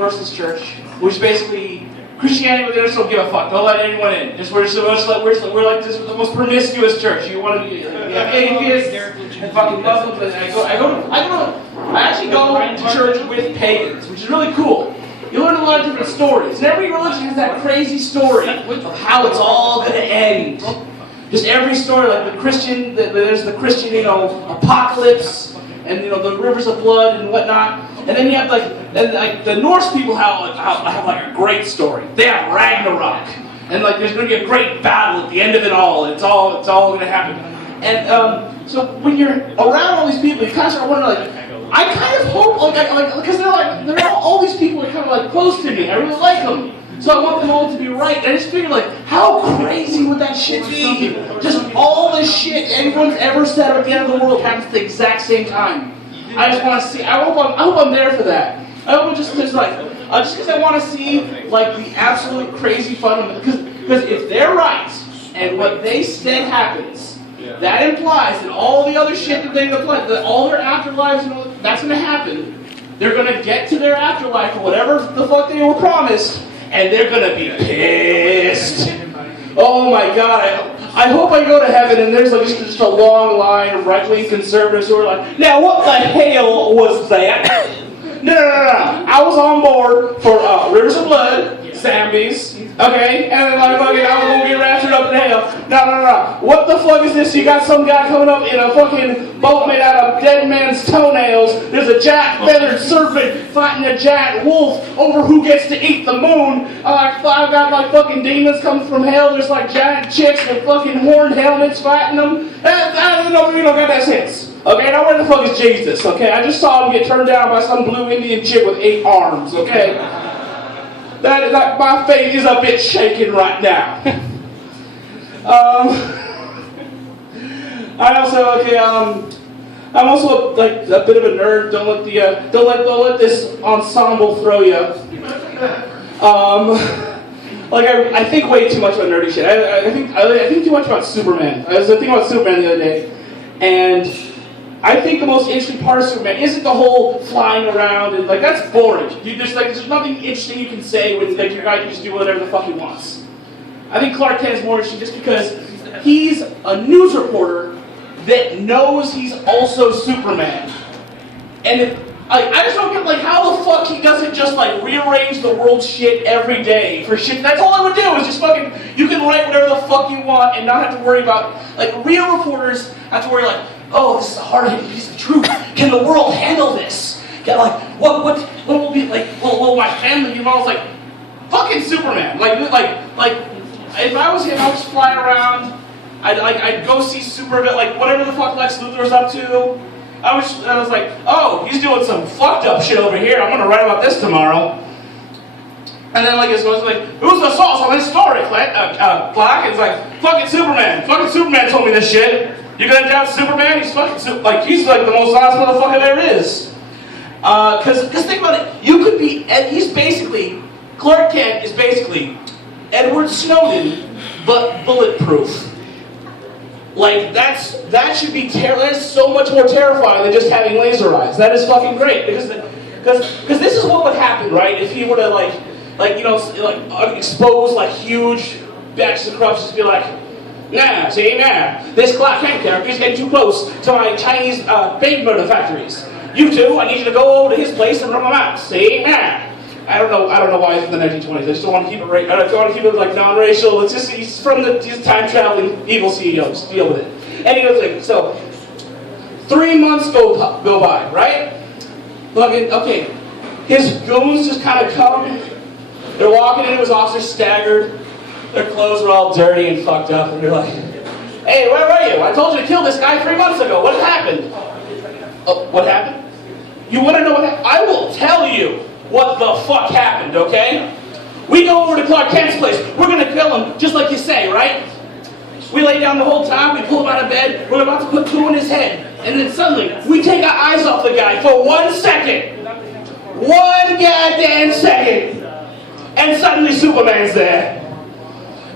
Universalist Church, which is basically Christianity, but they just don't give a fuck. Don't let anyone in. We're like this the most promiscuous church. You want to be atheists and fucking Muslims. And I actually go to church with pagans, which is really cool. You learn a lot of different stories, and every religion has that crazy story of how it's all going to end. Just every story, like the Christian, there's the Christian, apocalypse, and the rivers of blood and whatnot. And then you have like the Norse people have a great story. They have Ragnarok, and there's going to be a great battle at the end of it all. And it's all going to happen. And so when you're around all these people, you kind of start wondering I kind of hope because they're all these people are kind of close to me. I really like them. So I want them all to be right. And I just figured, how crazy would that shit be? Just all this shit everyone's ever said at the end of the world happens at the exact same time. I just want to see. I hope I'm there for that. I hope just because I want to see the absolute crazy fun of it. Because if they're right and what they said happens, that implies that all the other shit that all their afterlives that's going to happen. They're going to get to their afterlife or whatever the fuck they were promised. And they're going to be pissed. Oh my God. I hope I go to heaven and there's just a long line of right-wing conservatives who are like, now what the hell was that? No. I was on board for Rivers of Blood, Zombies, okay? And then I was going to get raptured up in hell. No. What the fuck is this? You got some guy coming up in a fucking boat made out of dead man's toenails. There's a giant feathered serpent fighting a giant wolf over who gets to eat the moon. I've got fucking demons coming from hell. There's giant chicks with fucking horned helmets fighting them. I don't know, we don't got that sense. Okay, now where the fuck is Jesus? Okay, I just saw him get turned down by some blue Indian chick with 8 arms. Okay, my faith is a bit shaken right now. I'm also a bit of a nerd. Don't let this ensemble throw you. I think way too much about nerdy shit. I think too much about Superman. I was thinking about Superman the other day, and I think the most interesting part of Superman isn't the whole flying around and that's boring. There's nothing interesting you can say when your guy can just do whatever the fuck he wants. I think Clark Kent is more interesting just because he's a news reporter that knows he's also Superman. And I just don't get how the fuck he doesn't just rearrange the world's shit every day for shit. That's all I would do is just fucking, you can write whatever the fuck you want and not have to worry about, real reporters have to worry oh, this is a hard-hitting piece of truth. Can the world handle this? What will be will my family involved? Fucking Superman. If I was him, I would just fly around. I'd go see Superman, whatever the fuck Lex Luthor's up to. I was like, oh, he's doing some fucked up shit over here. I'm gonna write about this tomorrow. And then it's who's the source on this story, Clark? It's fucking Superman. Fucking Superman told me this shit. You gonna doubt Superman? He's fucking he's the most honest motherfucker there is. Cause think about it. You could be. He's basically Clark Kent is basically Edward Snowden, but bulletproof. That should be that is so much more terrifying than just having laser eyes. That is fucking great because this is what would happen, right? If he were to expose huge batches of corruption, just be this Clark Kent character is getting too close to my Chinese baby murder factories. You two, I need you to go over to his place and rub them out. See, I don't know why it's in the 1920s. I just don't want to keep it I don't want to keep it non-racial. It's just he's from these time-traveling evil CEOs. Deal with it. And he goes so 3 months go by, right? Okay, his goons just kind of come. They're walking into his office staggered. Their clothes are all dirty and fucked up, and you're hey, where were you? I told you to kill this guy 3 months ago. What happened? Oh, what happened? You want to know what happened? I will tell you what the fuck happened, okay? We go over to Clark Kent's place. We're going to kill him, just like you say, right? We lay down the whole time. We pull him out of bed. We're about to put 2 in his head. And then suddenly, we take our eyes off the guy for 1 second. 1 goddamn second. And suddenly Superman's there.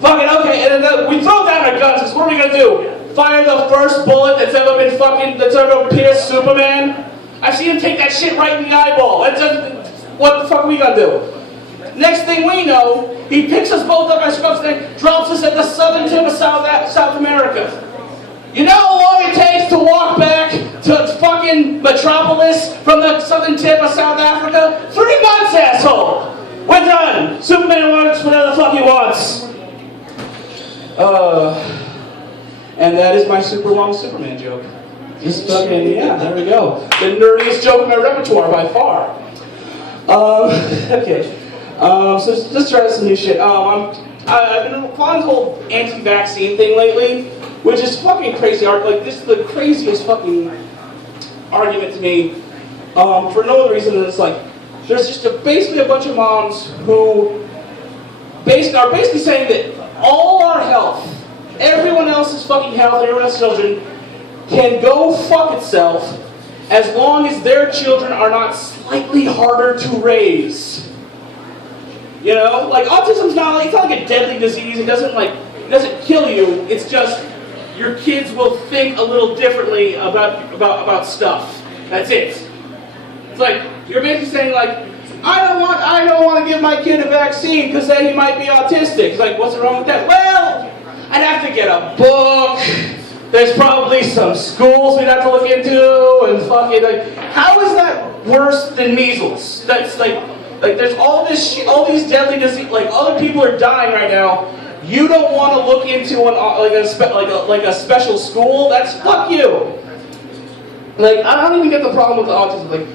Fucking okay, and then we throw down our guns, because what are we gonna do? Fire the first bullet that's ever pierced Superman? I've seen him take that shit right in the eyeball. what the fuck are we gonna do? Next thing we know, he picks us both up by scruffs and drops us at the southern tip of South America. You know how long it takes to walk back to fucking Metropolis from the southern tip of South Africa? 3 months, asshole! We're done! Superman wants whatever the fuck he wants. And that is my super long Superman joke. Just fucking, yeah, there we go. The nerdiest joke in my repertoire by far. Okay. So let's try some new shit. I've been following this whole anti-vaccine thing lately, which is fucking crazy. Like, this is the craziest fucking argument to me. For no other reason than it's like, there's just basically a bunch of moms who are basically saying that all our health, everyone else's fucking health, everyone else's children, can go fuck itself as long as their children are not slightly harder to raise. You know, like autism's not like, it's not like a deadly disease. It doesn't kill you. It's just your kids will think a little differently about stuff. That's it. It's like you're basically saying like, I don't want to give my kid a vaccine because then he might be autistic. It's like, what's wrong with that? Well, I'd have to get a book. There's probably some schools we'd have to look into and fucking like, how is that worse than measles? That's like there's all this shit, all these deadly diseases. Like other people are dying right now. You don't want to look into a special school? That's fuck you. Like I don't even get the problem with the autism. Like,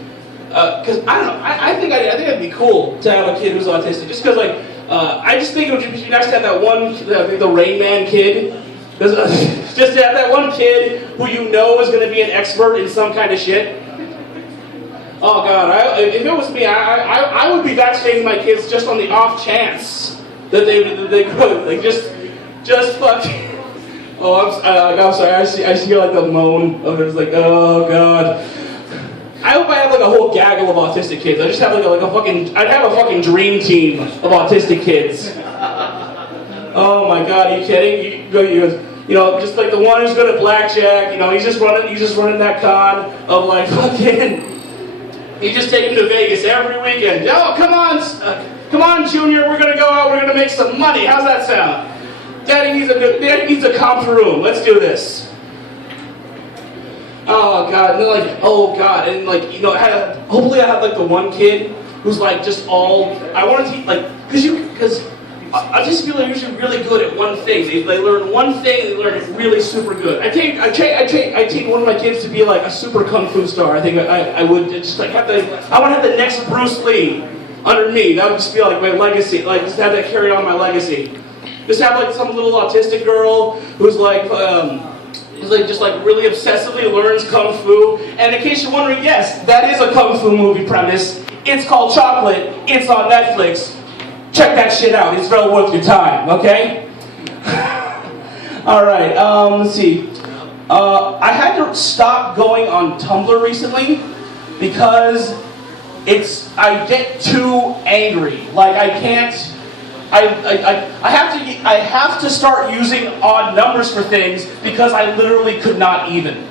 because I don't know. I think it'd be cool to have a kid who's autistic. Just because like I just think it would be nice to have that one, the Rain Man kid. Just to have that one kid who you know is going to be an expert in some kind of shit. Oh God, if it was me, I would be vaccinating my kids just on the off chance that they could. Like just fucking. Oh, I'm sorry. I see hear like the moan of it. It's like, oh God. I hope I have like a whole gaggle of autistic kids. I just have I'd have a fucking dream team of autistic kids. Oh my God, are you kidding? You know, just like the one who's good at blackjack. You know, he's just running that con of like fucking. You just take him to Vegas every weekend. Oh, come on, Junior. We're gonna go out. We're gonna make some money. How's that sound? Daddy needs a comp room. Let's do this. Oh God, and then like, oh God, and like, you know, hopefully I have like the one kid who's like just all. I want to teach like because I just feel they're usually really good at one thing. They learn one thing, they learn it really super good. I take one of my kids to be like a super kung fu star. I think I would just like I want to have the next Bruce Lee under me. That would just be like my legacy. Like just have that carry on my legacy. Just have like some little autistic girl who's like just like really obsessively learns kung fu. And in case you're wondering, yes, that is a kung fu movie premise. It's called Chocolate. It's on Netflix. Check that shit out. It's well worth your time, okay? Alright, let's see. I had to stop going on Tumblr recently because I get too angry. Like I can't, I have to start using odd numbers for things because I literally could not even.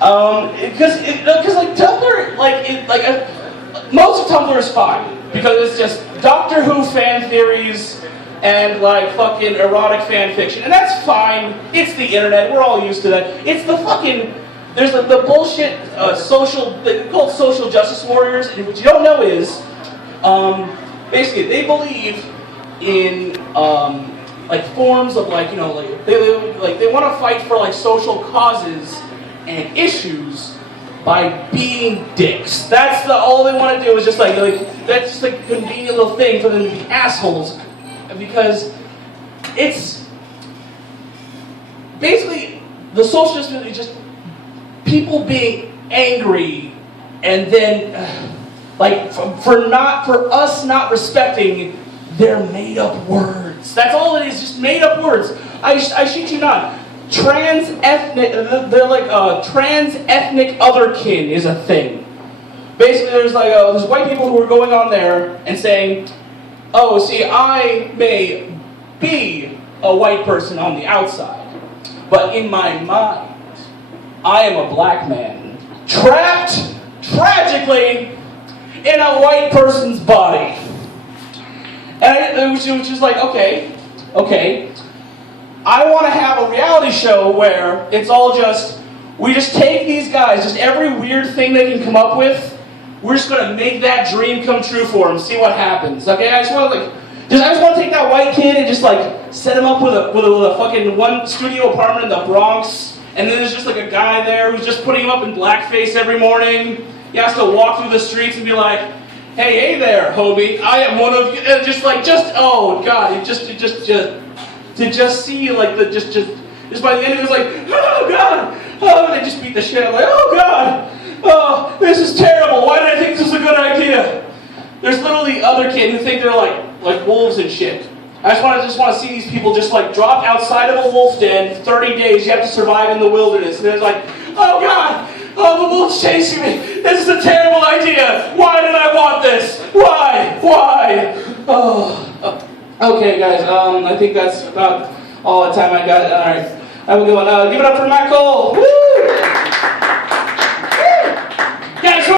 Because like Tumblr, most of Tumblr is fine. Because it's just Doctor Who fan theories and like fucking erotic fan fiction. And that's fine. It's the internet. We're all used to that. It's the fucking, there's the bullshit they're called social justice warriors. And what you don't know is, basically they believe in like forms of like, you know, like they want to fight for like social causes and issues by being dicks. That's all they want to do is just like that's just like a convenient little thing for them to be assholes, because it's basically the socialist is just people being angry and then like for us not respecting their made up words. That's all it is, just made up words. I shit you not. Trans-ethnic, they're like trans-ethnic otherkin is a thing. Basically, there's white people who are going on there and saying, oh, see, I may be a white person on the outside, but in my mind, I am a black man trapped, tragically, in a white person's body. And it was just like, okay. I want to have a reality show where it's all just, we just take these guys, just every weird thing they can come up with, we're just going to make that dream come true for them, see what happens. Okay, I just want to take that white kid and just like set him up with a fucking one studio apartment in the Bronx, and then there's just like a guy there who's just putting him up in blackface every morning. He has to walk through the streets and be like, hey there, homie, I am one of you, and oh god, to just see like just by the end of it, it's like, oh god, oh, they just beat the shit out of, like, oh god, oh, this is terrible, why did I think this was a good idea? There's literally other kids who think they're like wolves and shit. I just want to see these people just like drop outside of a wolf den for 30 days, you have to survive in the wilderness, and they're like, oh god, oh, the wolf's chasing me, this is a terrible idea, why did I want this, why, oh. Okay, guys, I think that's about all the time I got. All right, have a good one. Give it up for Matt Cole. Woo!